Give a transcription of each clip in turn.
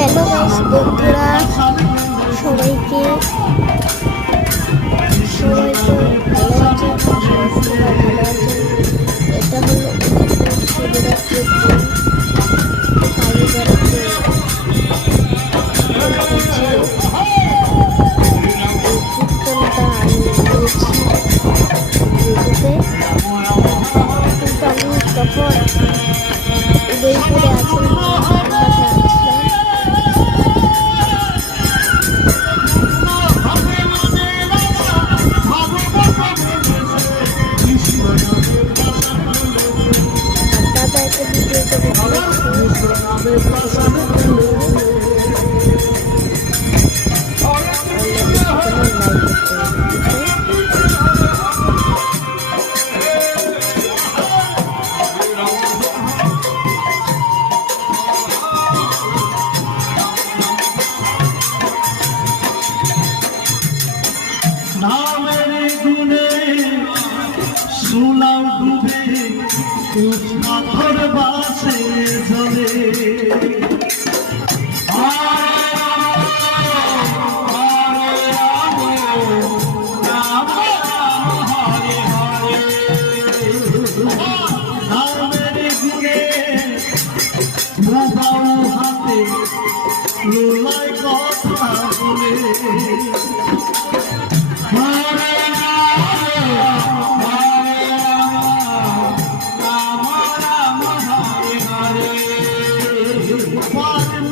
Hello guys বন্ধুরা, সবাইকে ভালো আছেন? সবাই ভালো আছেন? এটা হলো শিবরাত্রির দিন। কালী বেড়াতে কীর্তনটা আমি নিয়েছি ইউটিউবে, কিন্তু আমি তখন উদয়পুরে আছি, সুলাম ডুবে পাথর বাসে জলে হাতে লোলাই কথা বলে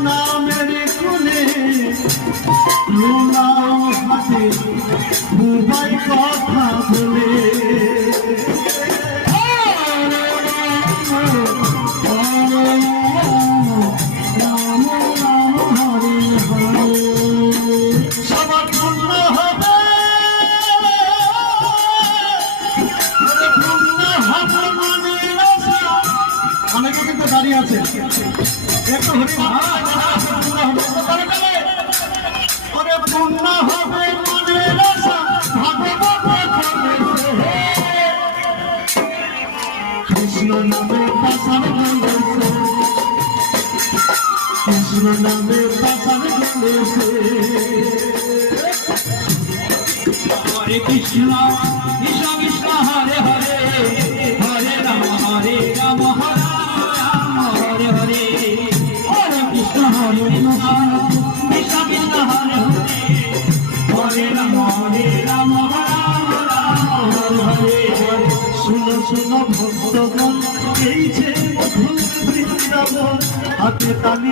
নামের কোলে লোলাও হাতে বুবাই কথা বলে সবার পূর্ণ হবে, পূর্ণ হবে মনের আশা। অনেকে কিন্তু দাঁড়িয়ে আছে, একটু পূর্ণ হবে মনের আশা। কৃষ্ণ নামে পাশান বলেছে, কৃষ্ণ নামে পাশান বলেছে। হরে কৃষ্ণ কৃষ্ণ কৃষ্ণ হরে হরে, হরে রাম রাম হরে হরে, হরে কৃষ্ণ হরে কৃষ্ণ কৃষ্ণ কৃষ্ণ হরে হরে, হরে রাম রাম হরে হরে। শুনো শুনো ভক্তগণ, এই যে মধুর বৃন্দাবন, হাতে তালি